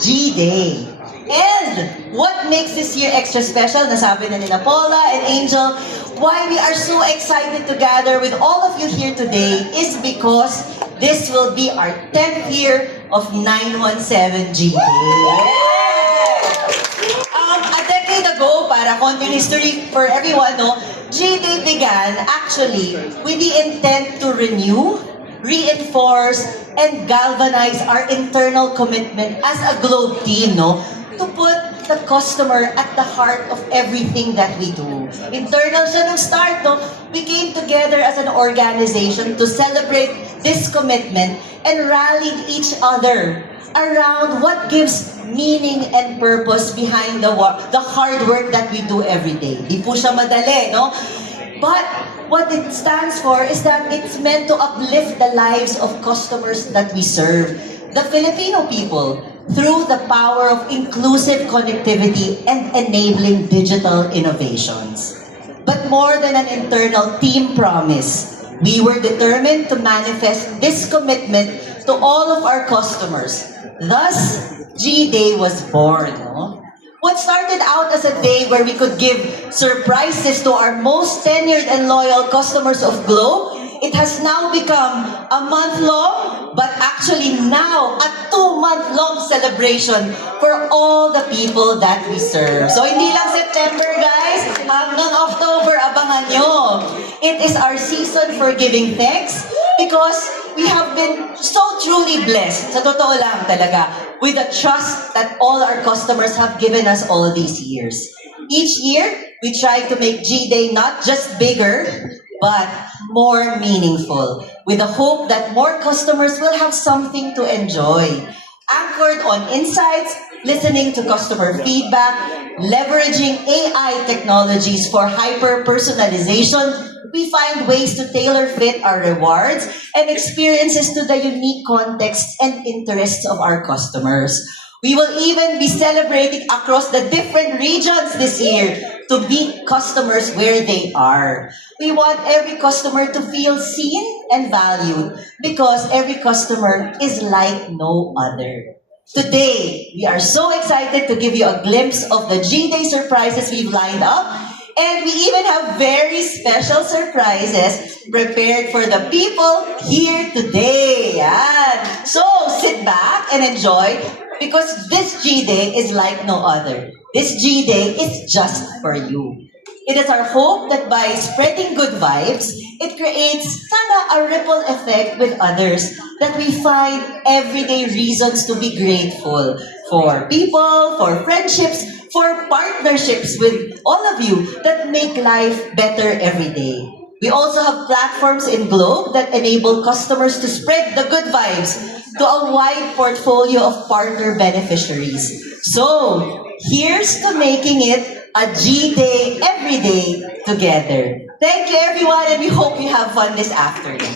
G-Day. And what makes this year extra special, nasabi na nila Paula and Angel, why we are so excited to gather with all of you here today is because this will be our 10th year of 917 G-Day. A decade ago, para konting history for everyone, no, G-Day began actually with the intent to renew, reinforce, and galvanize our internal commitment as a Globe team, no, to put the customer at the heart of everything that we do. Internal siya nung start, no, we came together as an organization to celebrate this commitment and rallied each other around what gives meaning and purpose behind the hard work that we do every day. Di po siya madali, no? But what it stands for is that it's meant to uplift the lives of customers that we serve, the Filipino people, through the power of inclusive connectivity and enabling digital innovations. But more than an internal team promise, we were determined to manifest this commitment to all of our customers. Thus, G-Day was born. No? What started out as a day where we could give surprises to our most tenured and loyal customers of Globe, it has now become a month-long, but actually now a 2-month-long celebration for all the people that we serve. So hindi lang September, guys, hanggang October, abangan nyo. It is our season for giving thanks because we have been so truly blessed, sa totoo lang talaga, with the trust that all our customers have given us all these years. Each year, we try to make G-Day not just bigger, but more meaningful, with the hope that more customers will have something to enjoy. Anchored on insights, listening to customer feedback, leveraging AI technologies for hyper-personalization, we find ways to tailor-fit our rewards and experiences to the unique contexts and interests of our customers. We will even be celebrating across the different regions this year to meet customers where they are. We want every customer to feel seen and valued because every customer is like no other. Today, we are so excited to give you a glimpse of the G-Day surprises we've lined up. And we even have very special surprises prepared for the people here today. Yan. So, sit back and enjoy because this G-Day is like no other. This G-Day is just for you. It is our hope that by spreading good vibes, it creates sana a ripple effect with others, that we find everyday reasons to be grateful for people, for friendships, for partnerships with all of you that make life better every day. We also have platforms in Globe that enable customers to spread the good vibes to a wide portfolio of partner beneficiaries. So, here's to making it a G-Day every day together. Thank you everyone and we hope you have fun this afternoon.